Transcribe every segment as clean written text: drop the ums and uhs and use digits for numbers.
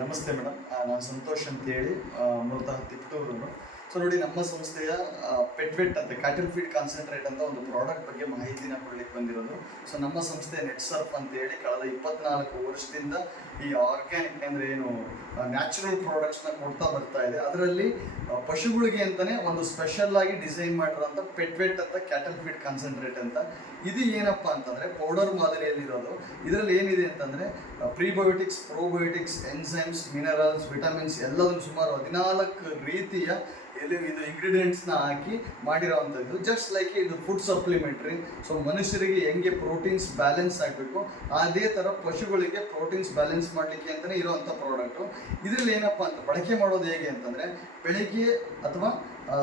ನಮಸ್ತೆ ಮೇಡಮ್, ನಾನು ಸಂತೋಷ್ ಅಂತ ಹೇಳಿ ಮೂಲತಃ ತಿಪಟೂರವರು. ಸೊ ನೋಡಿ, ನಮ್ಮ ಸಂಸ್ಥೆಯ ಪೆಟ್ವೆಟ್ ಅಂತ ಕ್ಯಾಟಲ್ ಫೀಡ್ ಕಾನ್ಸಂಟ್ರೇಟ್ ಅಂತ ಒಂದು ಪ್ರಾಡಕ್ಟ್ ಬಗ್ಗೆ ಮಾಹಿತಿನ ಕೊಡ್ಲಿಕ್ಕೆ ಬಂದಿರೋದು. ಸೊ ನಮ್ಮ ಸಂಸ್ಥೆ ನೆಟ್ಸರ್ಫ್ ಅಂತ ಹೇಳಿ ಕಳೆದ 24 ವರ್ಷದಿಂದ ಈ ಆರ್ಗ್ಯಾನಿಕ್ ಅಂದರೆ ಏನು ನ್ಯಾಚುರಲ್ ಪ್ರಾಡಕ್ಟ್ಸ್ನ ಕೊಡ್ತಾ ಬರ್ತಾ ಇದೆ. ಅದರಲ್ಲಿ ಪಶುಗಳಿಗೆ ಅಂತಲೇ ಒಂದು ಸ್ಪೆಷಲ್ ಆಗಿ ಡಿಸೈನ್ ಮಾಡಿರೋಂಥ ಪೆಟ್ವೆಟ್ ಅಂತ ಕ್ಯಾಟಲ್ ಫೀಡ್ ಕಾನ್ಸಂಟ್ರೇಟ್ ಅಂತ. ಇದು ಏನಪ್ಪ ಅಂತಂದರೆ ಪೌಡರ್ ಮಾದರಿಯಲ್ಲಿರೋದು. ಇದರಲ್ಲಿ ಏನಿದೆ ಅಂತಂದರೆ prebiotics, probiotics, enzymes, minerals, vitamins ಎಲ್ಲದನ್ನು ಸುಮಾರು 14 ರೀತಿಯ ಇದು ಇಂಗ್ರೀಡಿಯೆಂಟ್ಸ್ನ ಹಾಕಿ ಮಾಡಿರೋವಂಥದ್ದು. ಜಸ್ಟ್ ಲೈಕ್ ಇದು ಫುಡ್ ಸಪ್ಲಿಮೆಂಟ್ರಿ. ಸೊ ಮನುಷ್ಯರಿಗೆ ಹೆಂಗೆ ಪ್ರೋಟೀನ್ಸ್ ಬ್ಯಾಲೆನ್ಸ್ ಆಗಬೇಕು ಅದೇ ಥರ ಪಶುಗಳಿಗೆ ಪ್ರೋಟೀನ್ಸ್ ಬ್ಯಾಲೆನ್ಸ್ ಮಾಡಲಿಕ್ಕೆ ಅಂತಲೇ ಇರೋವಂಥ ಪ್ರಾಡಕ್ಟು. ಇದರಲ್ಲಿ ಏನಪ್ಪ ಅಂತ ಬಳಕೆ ಮಾಡೋದು ಹೇಗೆ ಅಂತಂದರೆ, ಬೆಳಗ್ಗೆ ಅಥವಾ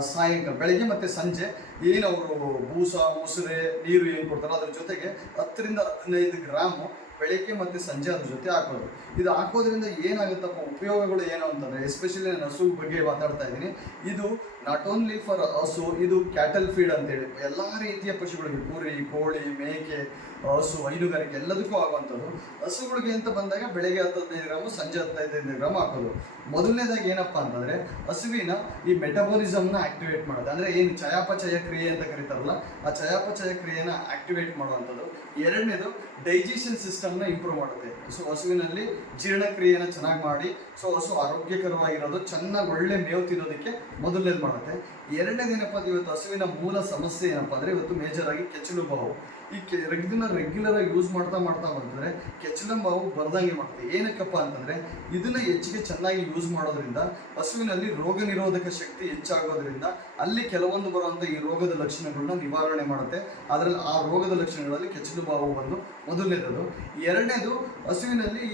ಸಾಯಂಕಾಲ, ಬೆಳಗ್ಗೆ ಮತ್ತು ಸಂಜೆ ಏನು ಅವರು ಬೂಸ, ಮುಸುರೆ, ನೀರು ಏನು ಕೊಡ್ತಾರೋ ಅದ್ರ ಜೊತೆಗೆ 10 ರಿಂದ 15 ಗ್ರಾಮು ಬೆಳಗ್ಗೆ ಮತ್ತು ಸಂಜೆ ಅದ್ರ ಜೊತೆ ಹಾಕೋದು. ಇದು ಹಾಕೋದ್ರಿಂದ ಏನಾಗುತ್ತಪ್ಪ ಉಪಯೋಗಗಳು ಏನು ಅಂತಂದರೆ, ಎಸ್ಪೆಷಲಿ ನಾನು ಹಸು ಬಗ್ಗೆ ಮಾತಾಡ್ತಾ ಇದ್ದೀನಿ. ಇದು ನಾಟ್ ಓನ್ಲಿ ಫಾರ್ ಹಸು, ಇದು ಕ್ಯಾಟಲ್ ಫೀಡ್ ಅಂತೇಳಿ ಎಲ್ಲ ರೀತಿಯ ಪಶುಗಳಿಗೆ, ಕುರಿ, ಕೋಳಿ, ಮೇಕೆ, ಹಸು, ಹೈನುಗಾರಿಕೆ ಎಲ್ಲದಕ್ಕೂ ಆಗುವಂಥದ್ದು. ಹಸುಗಳಿಗೆ ಅಂತ ಬಂದಾಗ ಬೆಳಗ್ಗೆ 10-15 ಗ್ರಾಮು, ಸಂಜೆ 15 ಗ್ರಾಮ್ ಹಾಕೋದು. ಮೊದಲನೇದಾಗಿ ಏನಪ್ಪ ಅಂತಂದರೆ, ಹಸುವಿನ ಈ ಮೆಟಬಾಲಿಸಮ್ನ ಆಕ್ಟಿವೇಟ್ ಮಾಡೋದು. ಅಂದರೆ ಏನು ಚಯಾಪಚಯ ಕ್ರಿಯೆ ಅಂತ ಕರೀತಾರಲ್ಲ, ಆ ಚಯಾಪಚಯ ಕ್ರಿಯೆನ ಆಕ್ಟಿವೇಟ್ ಮಾಡುವಂಥದ್ದು. ಎರಡನೇದು ಡೈಜೆಷನ್ ಸಿಸ್ಟಮ್ನ ಇಂಪ್ರೂವ್ ಮಾಡುತ್ತೆ. ಸೊ ಹಸುವಿನಲ್ಲಿ ಜೀರ್ಣಕ್ರಿಯೆನ ಚೆನ್ನಾಗಿ ಮಾಡಿ, ಸೊ ಹಸು ಆರೋಗ್ಯಕರವಾಗಿರೋದು, ಚೆನ್ನಾಗಿ ಒಳ್ಳೆ ಮೇವು ತಿನ್ನೋದಕ್ಕೆ ಮೊದಲನೇದು ಮಾಡುತ್ತೆ. ಎರಡನೇದೇನಪ್ಪ, ಇವತ್ತು ಹಸುವಿನ ಮೂಲ ಸಮಸ್ಯೆ ಏನಪ್ಪ ಅಂದರೆ, ಇವತ್ತು ಮೇಜರ್ ಆಗಿ ಕೆಚ್ಚಲು ಬಾವು. ಈ ರೆಗ್ಯುಲರ್ ಆಗಿ ಯೂಸ್ ಮಾಡ್ತಾ ಬಂದರೆ ಕೆಚ್ಚಲು ಬಾವು ಬರ್ದಂಗೆ ಮಾಡುತ್ತೆ. ಏನಕ್ಕಪ್ಪ ಅಂತಂದರೆ, ಇದನ್ನು ಹೆಚ್ಚಿಗೆ ಚೆನ್ನಾಗಿ ಯೂಸ್ ಮಾಡೋದ್ರಿಂದ ಹಸುವಿನಲ್ಲಿ ರೋಗ ನಿರೋಧಕ ಶಕ್ತಿ ಹೆಚ್ಚಾಗೋದ್ರಿಂದ ಅಲ್ಲಿ ಕೆಲವೊಂದು ಬರುವಂಥ ಈ ರೋಗದ ಲಕ್ಷಣಗಳನ್ನ ನಿವಾರಣೆ ಮಾಡುತ್ತೆ. ಅದರಲ್ಲಿ ಆ ರೋಗದ ಲಕ್ಷಣಗಳಲ್ಲಿ ಕೆಚ್ಚಲು ಬಾವು ಬಂದು ಮೊದಲನೇದು. ಎರಡನೇದು, ಹಸುವಿನಲ್ಲಿ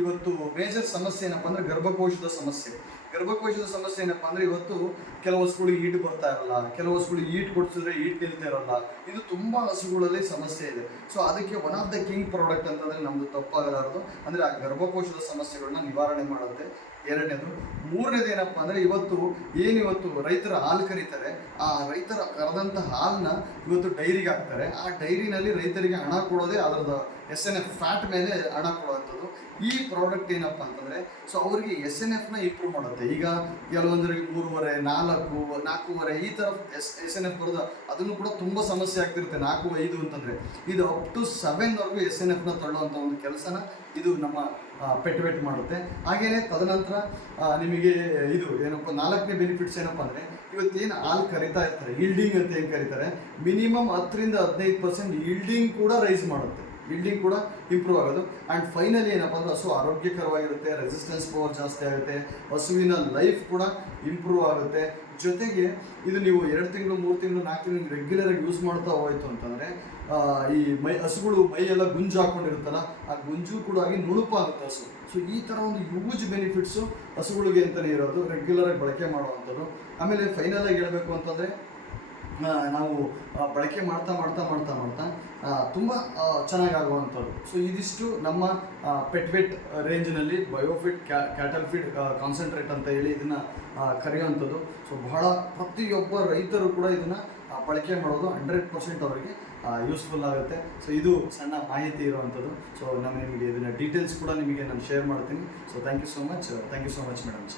ಇವತ್ತು ಮೇಜರ್ ಸಮಸ್ಯೆ ಏನಪ್ಪ ಅಂದರೆ ಗರ್ಭಕೋಶದ ಸಮಸ್ಯೆ. ಗರ್ಭಕೋಶದ ಸಮಸ್ಯೆ ಏನಪ್ಪ ಅಂದರೆ, ಇವತ್ತು ಕೆಲವು ಹಸುಗಳಿಗೆ ಈಟ್ ಬರ್ತಾ ಇರಲ್ಲ, ಕೆಲವು ಹಸುಗಳಿಗೆ ಈಟ್ ಕೊಡಿಸಿದ್ರೆ ಈಟ್ ನಿಲ್ತಾ ಇರಲ್ಲ. ಇದು ತುಂಬ ಹಸುಗಳಲ್ಲಿ ಸಮಸ್ಯೆ ಇದೆ. ಸೊ ಅದಕ್ಕೆ one of the king product ಅಂತಂದರೆ ನಮ್ಮದು ತಪ್ಪಾಗಲಾರದು. ಅಂದರೆ ಆ ಗರ್ಭಕೋಶದ ಸಮಸ್ಯೆಗಳನ್ನ ನಿವಾರಣೆ ಮಾಡುತ್ತೆ. ಎರಡನೇದು. ಮೂರನೇದು ಏನಪ್ಪ ಅಂದರೆ, ಇವತ್ತು ರೈತರ ಹಾಲು ಕರೀತಾರೆ, ಆ ರೈತರ ಕರೆದಂಥ ಹಾಲನ್ನ ಇವತ್ತು ಡೈರಿಗೆ ಹಾಕ್ತಾರೆ. ಆ ಡೈರಿನಲ್ಲಿ ರೈತರಿಗೆ ಹಣ ಕೊಡೋದೇ ಅದರದ್ದು SNF ಫ್ಯಾಟ್ ಮೇಲೆ ಹಣ ಕೊಡುವಂಥದ್ದು. ಈ ಪ್ರಾಡಕ್ಟ್ ಏನಪ್ಪ ಅಂತಂದರೆ, ಸೊ ಅವರಿಗೆ SNFನ ಇಂಪ್ರೂವ್ ಮಾಡುತ್ತೆ. ಈಗ ಕೆಲವೊಂದರಿಗೆ 3.5, 4, 4.5 ಈ ಥರ SNF ಬರೋದು, ಅದನ್ನು ಕೂಡ ತುಂಬ ಸಮಸ್ಯೆ ಆಗ್ತಿರುತ್ತೆ. 4, 5 ಅಂತಂದರೆ ಇದು ಅಪ್ ಟು 7ವರೆಗೂ SNFನ ತಳ್ಳುವಂಥ ಒಂದು ಕೆಲಸನ ಇದು ನಮ್ಮ ಪೆಟ್ವೆಟ್ ಮಾಡುತ್ತೆ. ಹಾಗೆಯೇ ತದನಂತರ ನಿಮಗೆ ಇದು ಏನಪ್ಪ 4ನೇ ಬೆನಿಫಿಟ್ಸ್ ಏನಪ್ಪ ಅಂದರೆ, ಇವತ್ತೇನು ಹಾಲು ಕರಿತಾ ಇರ್ತಾರೆ, ಈಲ್ಡಿಂಗ್ ಅಂತ ಏನು ಕರೀತಾರೆ, ಮಿನಿಮಮ್ 10 ರಿಂದ 15% ಈಲ್ಡಿಂಗ್ ಕೂಡ ರೈಸ್ ಮಾಡುತ್ತೆ. ಈಲ್ಡಿಂಗ್ ಕೂಡ ಇಂಪ್ರೂವ್ ಆಗೋದು. ಆ್ಯಂಡ್ ಫೈನಲಿ ಏನಪ್ಪ ಅಂದರೆ, ಹಸು ಆರೋಗ್ಯಕರವಾಗಿರುತ್ತೆ, ರೆಸಿಸ್ಟೆನ್ಸ್ ಪವರ್ ಜಾಸ್ತಿ ಆಗುತ್ತೆ, ಹಸುವಿನ ಲೈಫ್ ಕೂಡ ಇಂಪ್ರೂವ್ ಆಗುತ್ತೆ. ಜೊತೆಗೆ ಇದು ನೀವು 2 ತಿಂಗಳು, 3 ತಿಂಗಳು, 4 ತಿಂಗಳು ರೆಗ್ಯುಲರಾಗಿ ಯೂಸ್ ಮಾಡ್ತಾ ಹೋಯ್ತು ಅಂತಂದರೆ, ಈ ಹಸುಗಳು ಮೈಯೆಲ್ಲ ಗುಂಜು ಹಾಕ್ಕೊಂಡಿರುತ್ತಲ್ಲ, ಆ ಗುಂಜು ಕೂಡ ಆಗಿ ನುಣುಪಾಗುತ್ತೆ ಹಸು. ಸೊ ಈ ಥರ ಒಂದು ಯೂಜ್ ಬೆನಿಫಿಟ್ಸು ಹಸುಗಳಿಗೆ ಅಂತಲೇ ಇರೋದು, ರೆಗ್ಯುಲರಾಗಿ ಬಳಕೆ ಮಾಡುವಂಥದ್ದು. ಆಮೇಲೆ ಫೈನಲಾಗಿ ಹೇಳಬೇಕು ಅಂತಂದರೆ, ನಾವು ಬಳಕೆ ಮಾಡ್ತಾ ತುಂಬ ಚೆನ್ನಾಗಾಗುವಂಥದ್ದು. ಸೊ ಇದಿಷ್ಟು ನಮ್ಮ ಪೆಟ್ವೆಟ್ ರೇಂಜ್ನಲ್ಲಿ ಬಯೋಫಿಟ್ ಕ್ಯಾಟಲ್ ಫೀಡ್ ಕಾನ್ಸಂಟ್ರೇಟ್ ಅಂತ ಹೇಳಿ ಇದನ್ನು ಕರೆಯುವಂಥದ್ದು. ಸೊ ಬಹಳ ಪ್ರತಿಯೊಬ್ಬ ರೈತರು ಕೂಡ ಇದನ್ನು ಬಳಕೆ ಮಾಡೋದು 100% ಅವರಿಗೆ ಯೂಸ್ಫುಲ್ ಆಗುತ್ತೆ. ಸೊ ಇದು ಸಣ್ಣ ಮಾಹಿತಿ ಇರುವಂಥದ್ದು. ಸೊ ನಾನು ನಿಮಗೆ ಇದನ್ನು ಡೀಟೇಲ್ಸ್ ಕೂಡ ನಿಮಗೆ ನಾನು ಶೇರ್ ಮಾಡ್ತೀನಿ. So thank you so much madam.